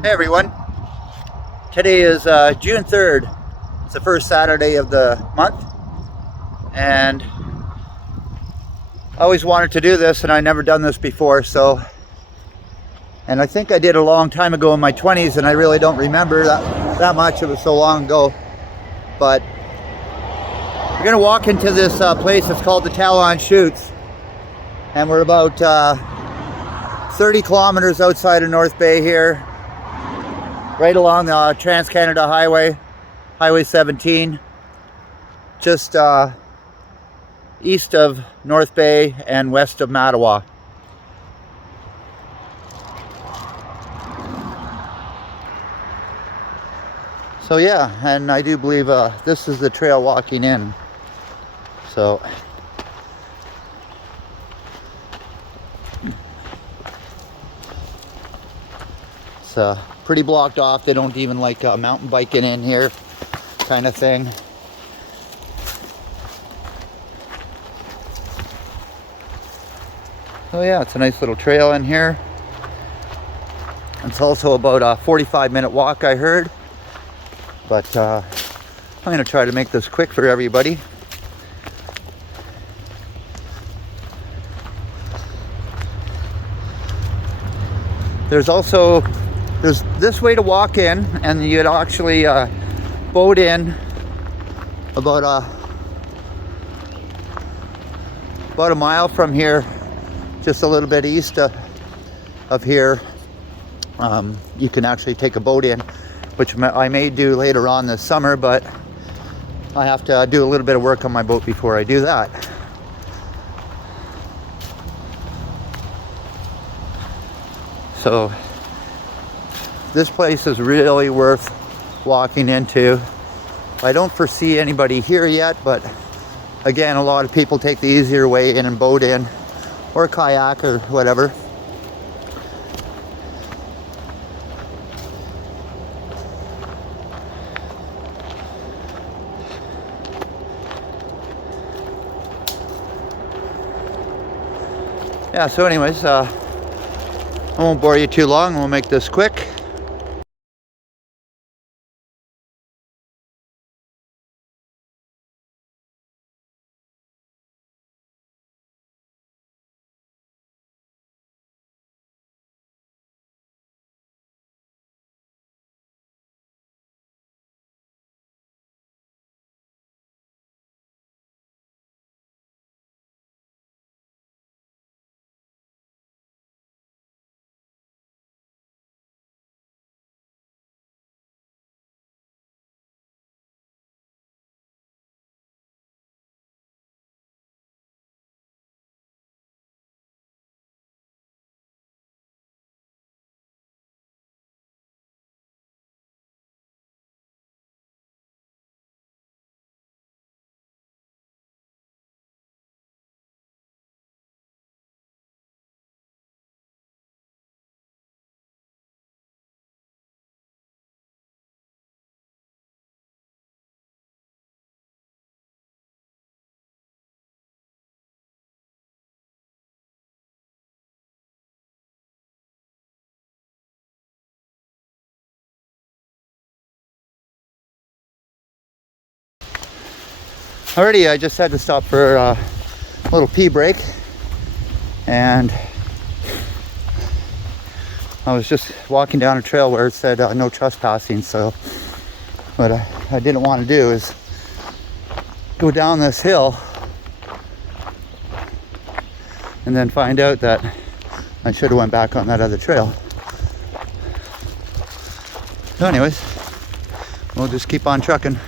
Hey everyone, today is June 3rd. It's the first Saturday of the month, and I always wanted to do this and I never done this before, and I think I did a long time ago in my 20s, and I really don't remember that much. It was so long ago. But we're gonna walk into this place. It's called the Talon Chutes, and we're about 30 kilometers outside of North Bay here, right along the Trans-Canada Highway, Highway 17, just east of North Bay and west of Mattawa. So yeah, and I do believe this is the trail walking in. So it's pretty blocked off. They don't even like mountain biking in here, kind of thing. So yeah, it's a nice little trail in here. It's also about a 45-minute walk, I heard. But I'm going to try to make this quick for everybody. There's this way to walk in, and you'd actually boat in about a mile from here, just a little bit east of here. You can actually take a boat in, which I may do later on this summer, but I have to do a little bit of work on my boat before I do that. So this place is really worth walking into. I don't foresee anybody here yet, but again, a lot of people take the easier way in and boat in, or kayak or whatever. Yeah, so anyways, I won't bore you too long. We'll make this quick. Alrighty, I just had to stop for a little pee break, and I was just walking down a trail where it said no trespassing. So what I didn't want to do is go down this hill and then find out that I should have went back on that other trail. So anyways, we'll just keep on trucking.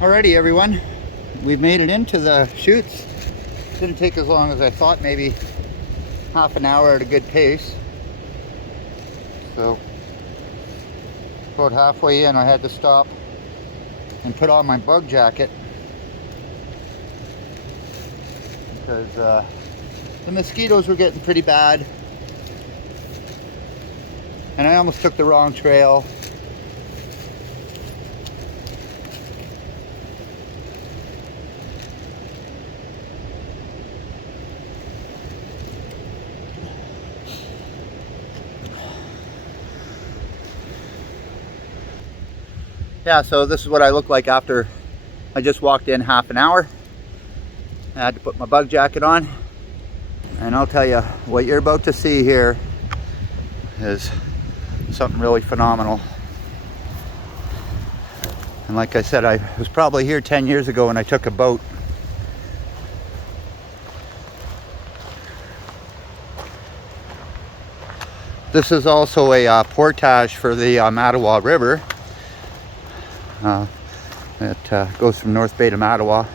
Alrighty everyone, we've made it into the chutes. Didn't take as long as I thought, maybe half an hour at a good pace. So about halfway in I had to stop and put on my bug jacket because the mosquitoes were getting pretty bad and I almost took the wrong trail. Yeah, so this is what I look like after I just walked in half an hour. I had to put my bug jacket on, and I'll tell you, what you're about to see here is something really phenomenal. And like I said, I was probably here 10 years ago when I took a boat. This is also a portage for the Mattawa River. It goes from North Bay to Mattawa,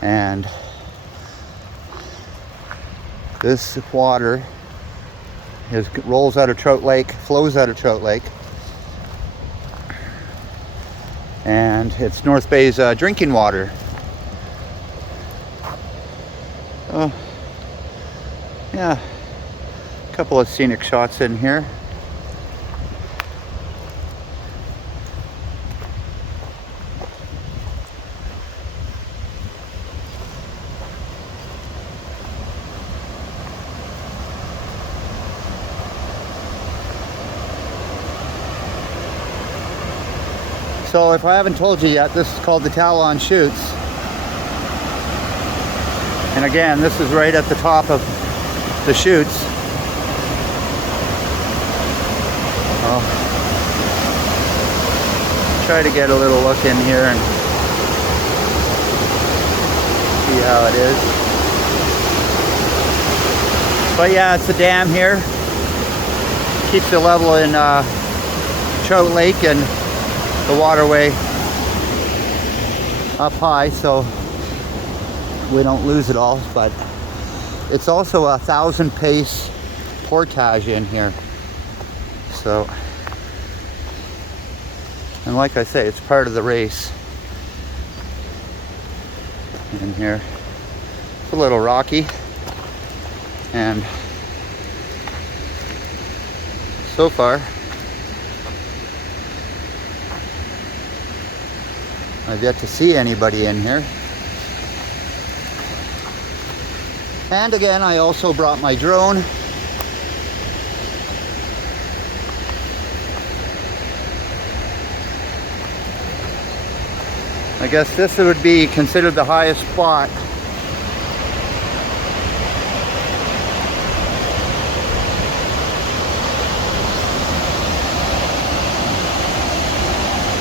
and this water rolls out of Trout Lake, flows out of Trout Lake, and it's North Bay's drinking water. Yeah, a couple of scenic shots in here. So if I haven't told you yet, this is called the Talon Chutes. And again, this is right at the top of the chutes. I'll try to get a little look in here and see how it is. But yeah, it's a dam here. Keeps the level in Trout Lake and the waterway up high so we don't lose it all, but it's also a 1,000 pace portage in here. So, and like I say, it's part of the race in here. It's a little rocky, and so far I've yet to see anybody in here. And again, I also brought my drone. I guess this would be considered the highest spot.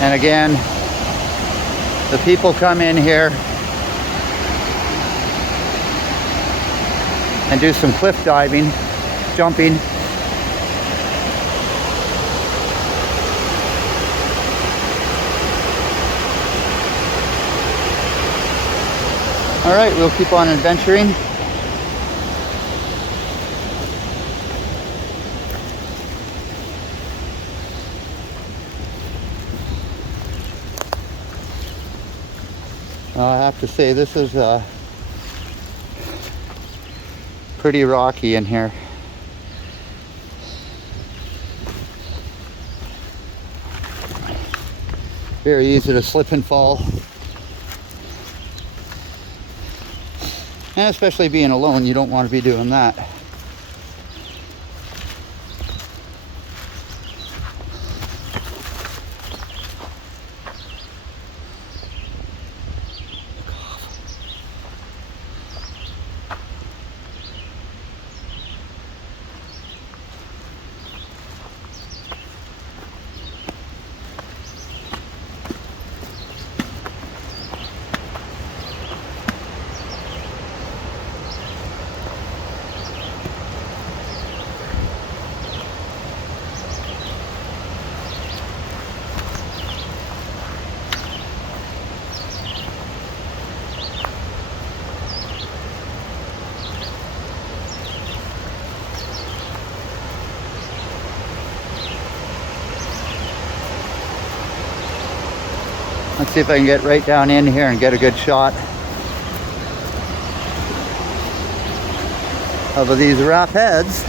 And again, the people come in here and do some cliff diving, jumping. All right, we'll keep on adventuring. I have to say, this is pretty rocky in here. Very easy to slip and fall. And especially being alone, you don't want to be doing that. Let's see if I can get right down in here and get a good shot of these rapids.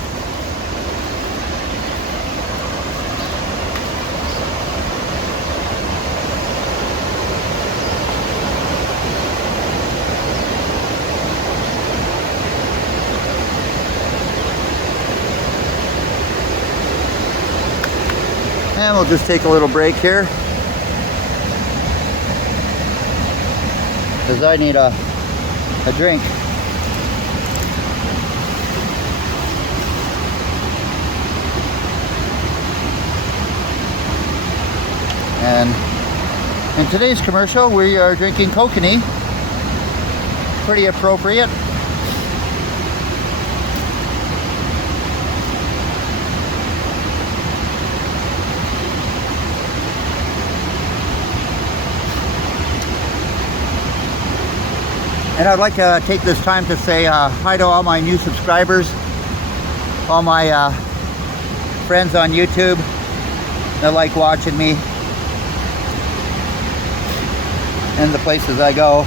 And we'll just take a little break here, because I need a drink. And in today's commercial, we are drinking kokanee. Pretty appropriate. And I'd like to take this time to say hi to all my new subscribers, all my friends on YouTube that like watching me and the places I go.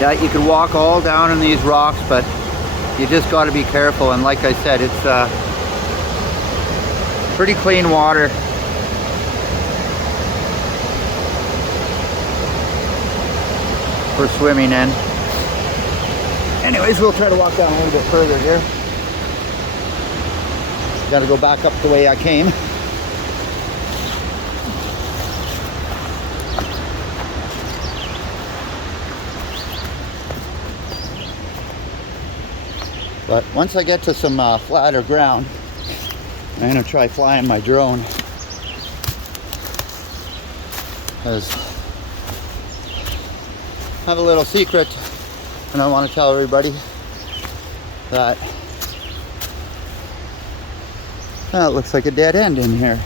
Yeah, you can walk all down in these rocks, but you just got to be careful. And like I said, it's pretty clean water. For swimming in. Anyways, we'll try to walk down a little bit further here. Got to go back up the way I came. But once I get to some flatter ground, I'm going to try flying my drone. Because I have a little secret, and I want to tell everybody that it looks like a dead end in here.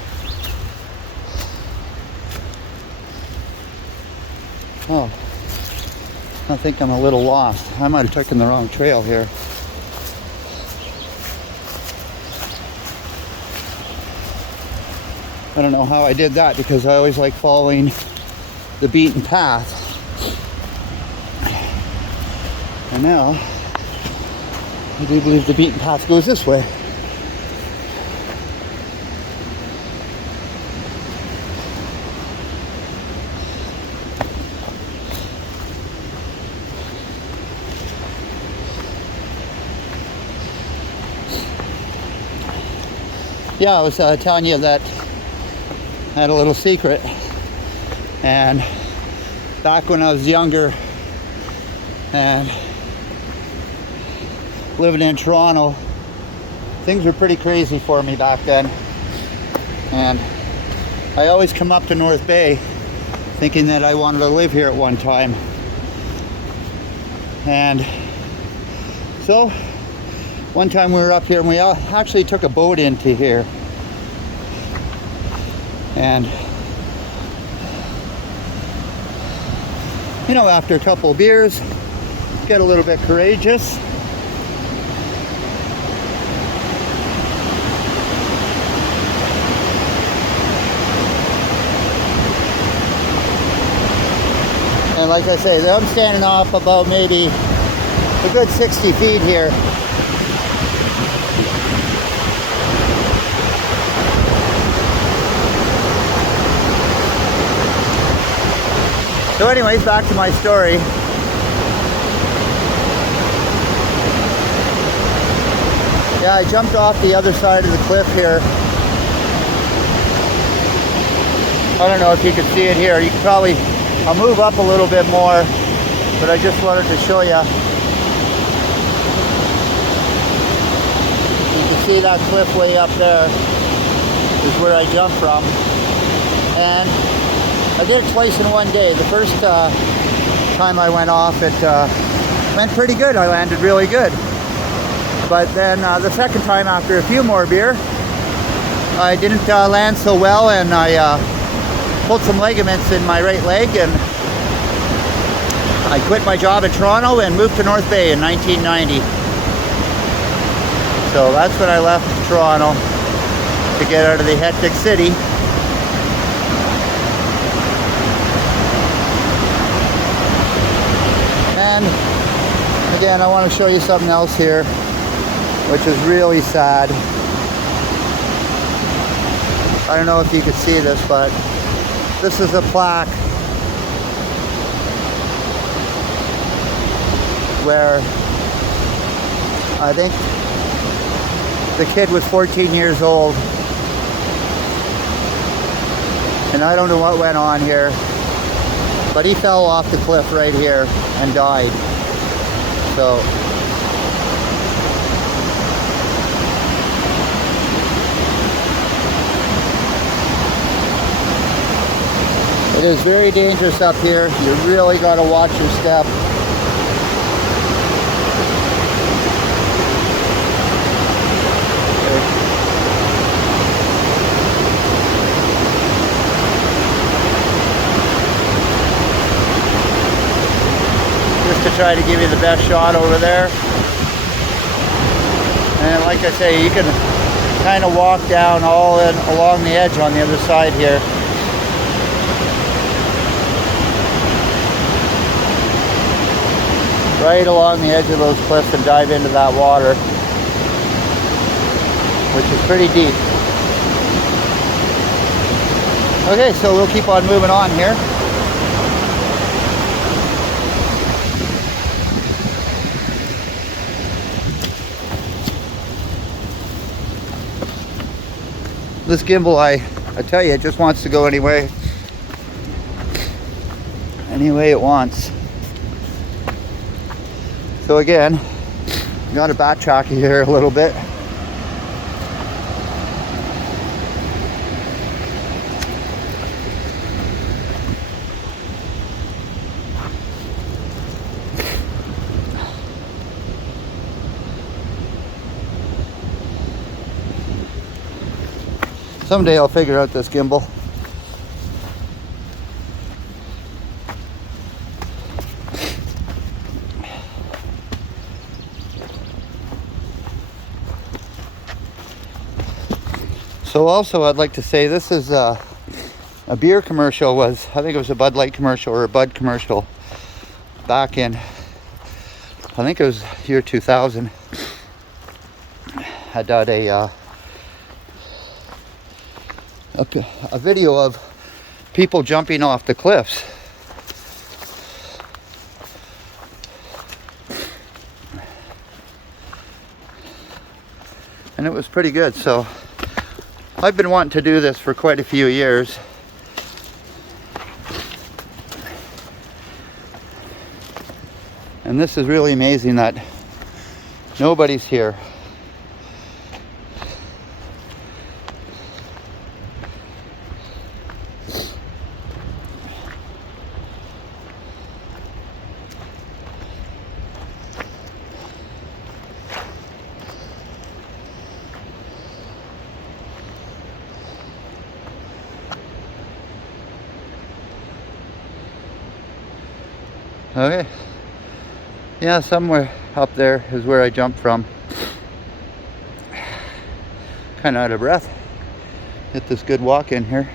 Oh, I think I'm a little lost. I might have taken the wrong trail here. I don't know how I did that, because I always like following the beaten path. And now, I do believe the beaten path goes this way. Yeah, I was telling you that I had a little secret, and back when I was younger and living in Toronto, things were pretty crazy for me back then, and I always come up to North Bay thinking that I wanted to live here at one time. And so one time we were up here, and we actually took a boat into here. And you know, after a couple of beers, get a little bit courageous. And like I say, I'm standing off about maybe a good 60 feet here. So anyways, back to my story. Yeah, I jumped off the other side of the cliff here. I don't know if you can see it here. You can probably, I'll move up a little bit more, but I just wanted to show you. You can see that cliff way up there is where I jumped from. And I did it twice in one day. The first time I went off, it went pretty good. I landed really good. But then the second time, after a few more beer, I didn't land so well, and I pulled some ligaments in my right leg, and I quit my job in Toronto and moved to North Bay in 1990. So that's when I left Toronto to get out of the hectic city. And again, I want to show you something else here, which is really sad. I don't know if you could see this, but this is a plaque where I think the kid was 14 years old, and I don't know what went on here, but he fell off the cliff right here and died. So it is very dangerous up here. You really got to watch your step. To try to give you the best shot over there. And like I say, you can kind of walk down all in along the edge on the other side here. Right along the edge of those cliffs and dive into that water, which is pretty deep. Okay, so we'll keep on moving on here. This gimbal, I tell you, it just wants to go any way it wants. So again, got to backtrack here a little bit. Someday I'll figure out this gimbal. So also I'd like to say this is a beer commercial, I think it was a Bud Light commercial or a Bud commercial back in, I think it was year 2000. I did a video of people jumping off the cliffs. And it was pretty good. So I've been wanting to do this for quite a few years. And this is really amazing that nobody's here. Okay, yeah, somewhere up there is where I jumped from. Kind of out of breath. Get this good walk in here,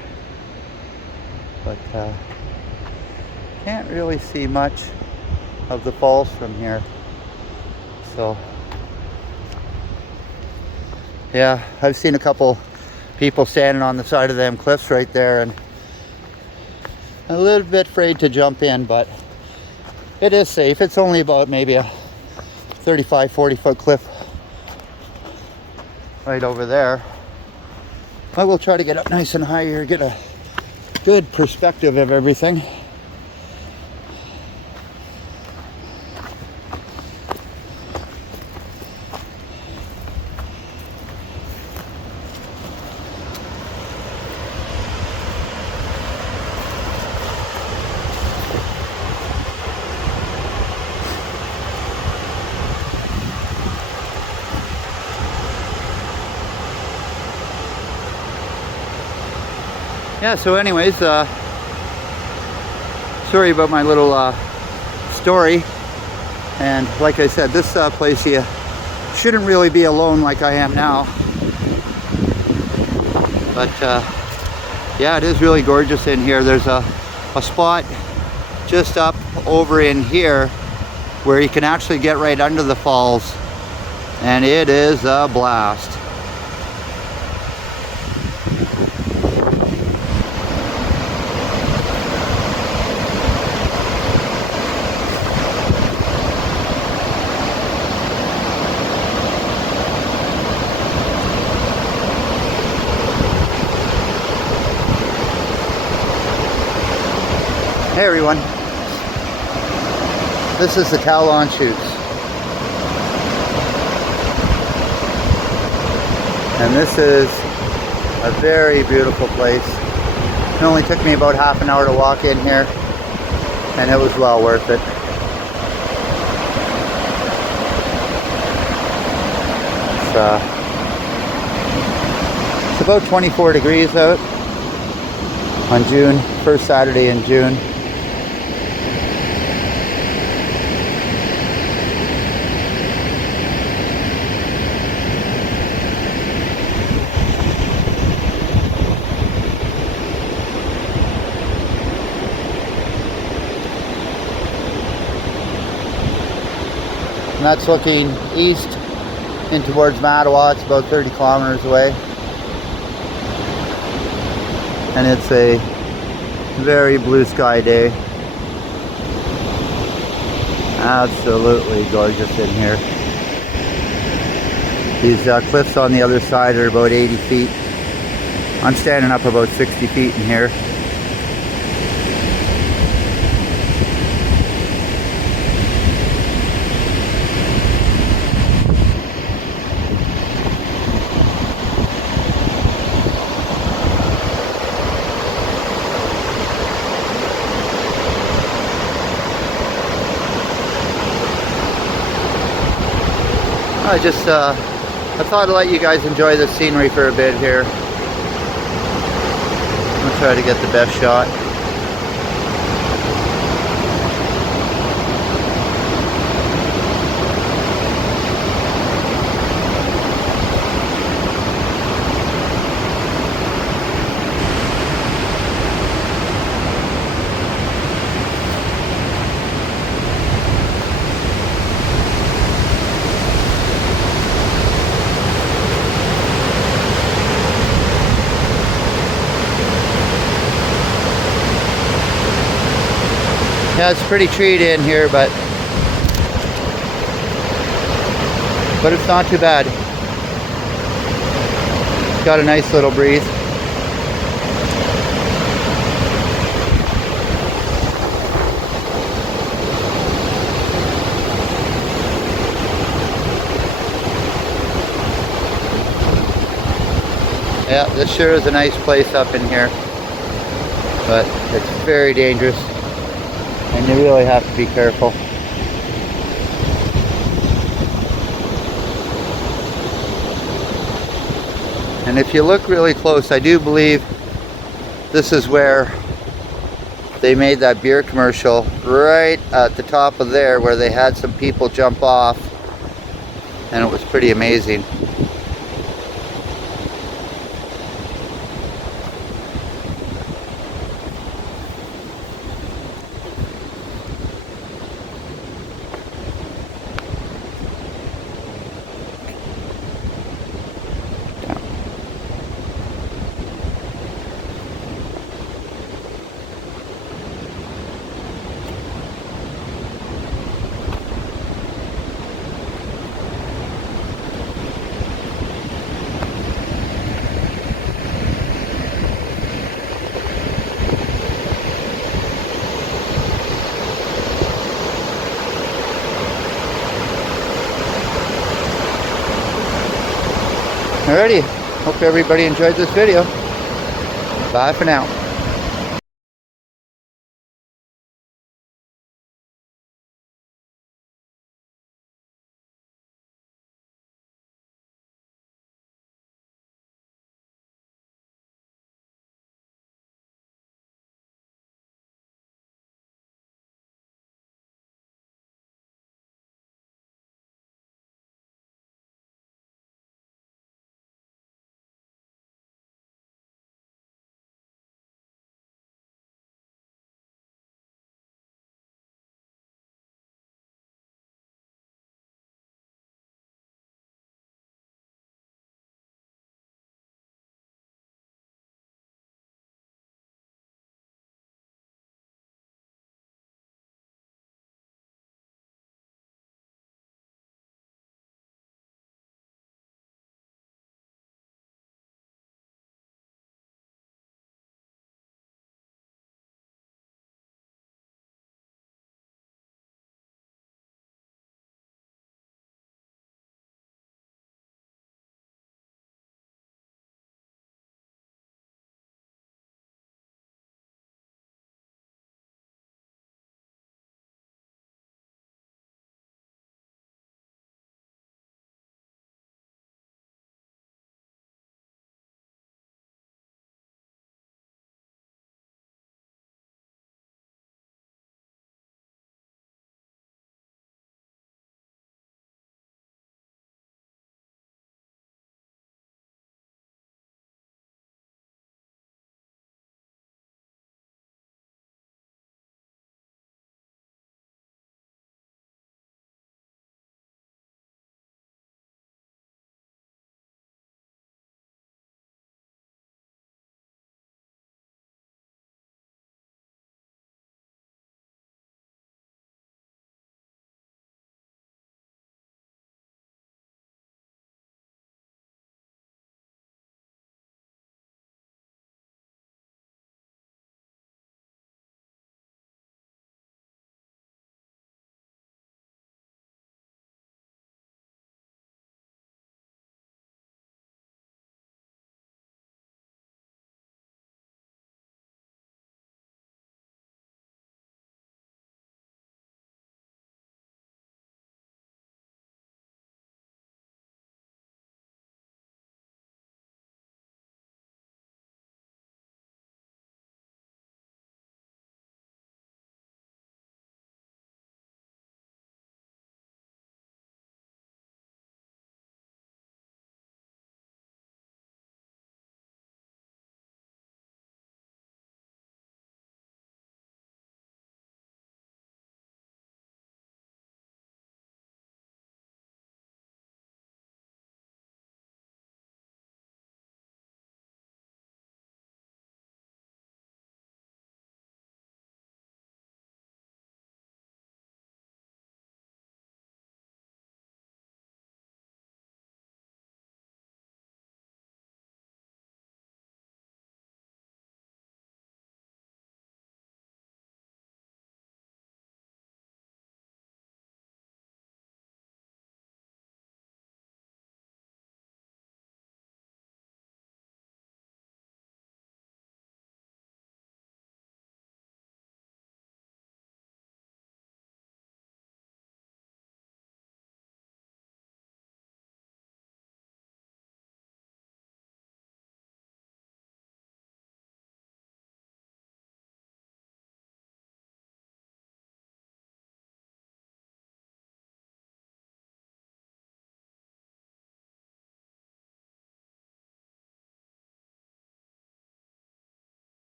but can't really see much of the falls from here. So yeah, I've seen a couple people standing on the side of them cliffs right there, and I'm a little bit afraid to jump in, but it is safe. It's only about maybe a 35-40 foot cliff right over there. I will try to get up nice and high here, get a good perspective of everything. Yeah, so anyways, sorry about my little story. And like I said, this place you shouldn't really be alone like I am now. But yeah, it is really gorgeous in here. There's a spot just up over in here where you can actually get right under the falls, and it is a blast. Hey everyone, this is the Talon Chutes, and this is a very beautiful place. It only took me about half an hour to walk in here, and it was well worth it. It's about 24 degrees out on June, first Saturday in June. And that's looking east in towards Mattawa. It's about 30 kilometers away. And it's a very blue sky day. Absolutely gorgeous in here. These cliffs on the other side are about 80 feet. I'm standing up about 60 feet in here. I thought I'd let you guys enjoy the scenery for a bit here. I'll try to get the best shot. Yeah, it's pretty treed in here, but it's not too bad. It's got a nice little breeze. Yeah, this sure is a nice place up in here, but it's very dangerous. And you really have to be careful. And if you look really close, I do believe this is where they made that beer commercial, right at the top of there where they had some people jump off, and it was pretty amazing. Alrighty, hope everybody enjoyed this video. Bye for now.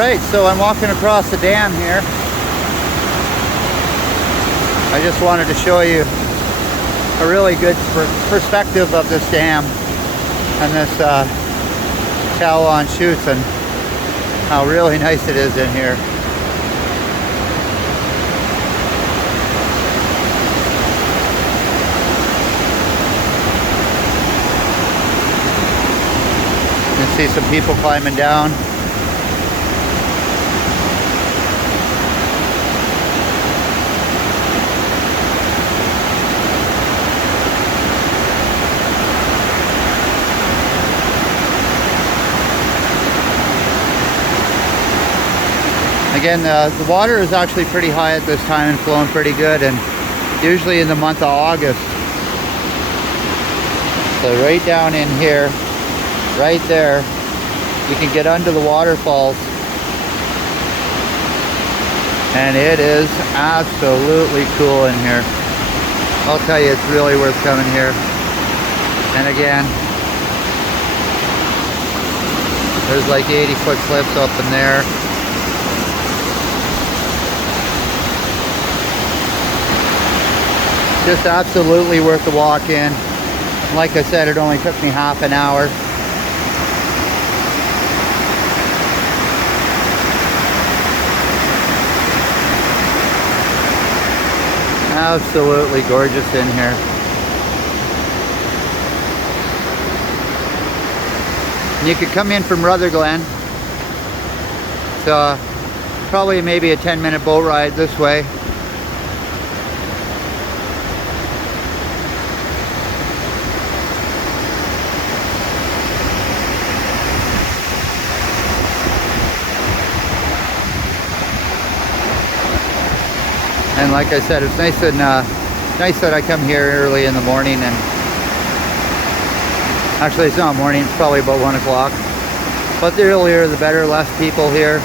Alright, so I'm walking across the dam here. I just wanted to show you a really good perspective of this dam and this Talon Chutes and how really nice it is in here. You can see some people climbing down. Again, the water is actually pretty high at this time and flowing pretty good, and usually in the month of August. So right down in here, right there, you can get under the waterfalls, and it is absolutely cool in here. I'll tell you, it's really worth coming here. And again, there's like 80-foot cliffs up in there. Just absolutely worth the walk in. Like I said, it only took me half an hour. Absolutely gorgeous in here. You could come in from Rutherglen. So probably maybe a 10-minute boat ride this way. And like I said, it's nice and nice that I come here early in the morning. And actually, it's not morning; it's probably about 1 o'clock. But the earlier, the better. Less people here.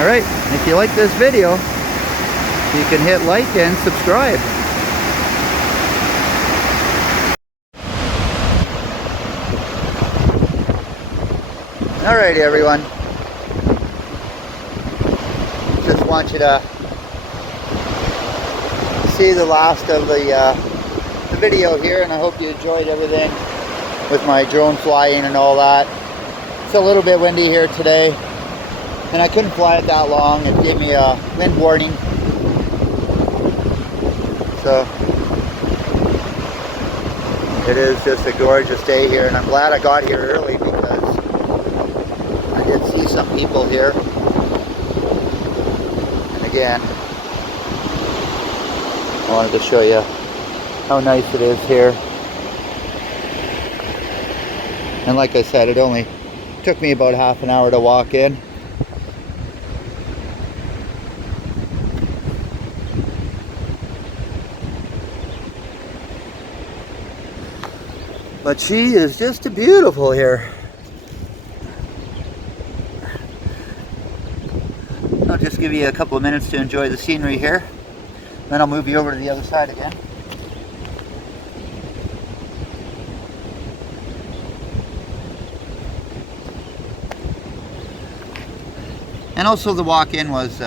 All right. If you like this video, you can hit like and subscribe. Alrighty, everyone. Just want you to see the last of the video here, and I hope you enjoyed everything with my drone flying and all that. It's a little bit windy here today, and I couldn't fly it that long. It gave me a wind warning. So it is just a gorgeous day here, and I'm glad I got here early because I did see some people here. And again, I wanted to show you how nice it is here. And like I said, it only took me about half an hour to walk in. But she is just beautiful here. I'll just give you a couple of minutes to enjoy the scenery here. Then I'll move you over to the other side again. And also the walk-in was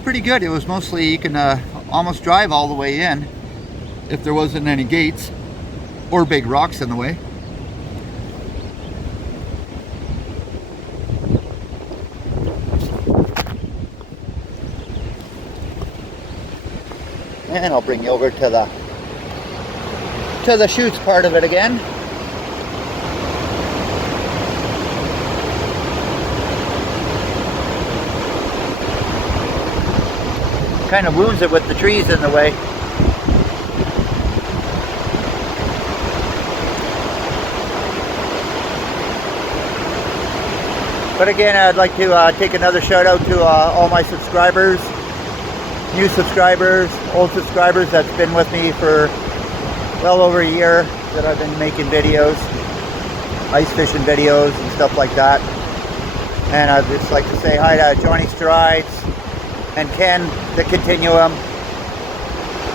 pretty good. It was mostly, you can almost drive all the way in if there wasn't any gates or big rocks in the way. And I'll bring you over to the chutes part of it again. Kind of wounds it with the trees in the way. But again, I'd like to take another shout out to all my subscribers, new subscribers, old subscribers that's been with me for well over a year that I've been making videos, ice fishing videos and stuff like that. And I'd just like to say hi to Johnny Strides and Ken, the Continuum.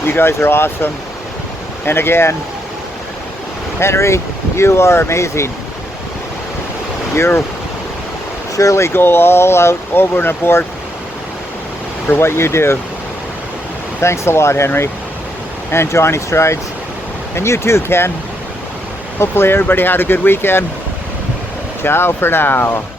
You guys are awesome. And again, Henry, you are amazing. You surely go all out over and aboard for what you do. Thanks a lot, Henry. And Johnny Strides. And you too, Ken. Hopefully everybody had a good weekend. Ciao for now.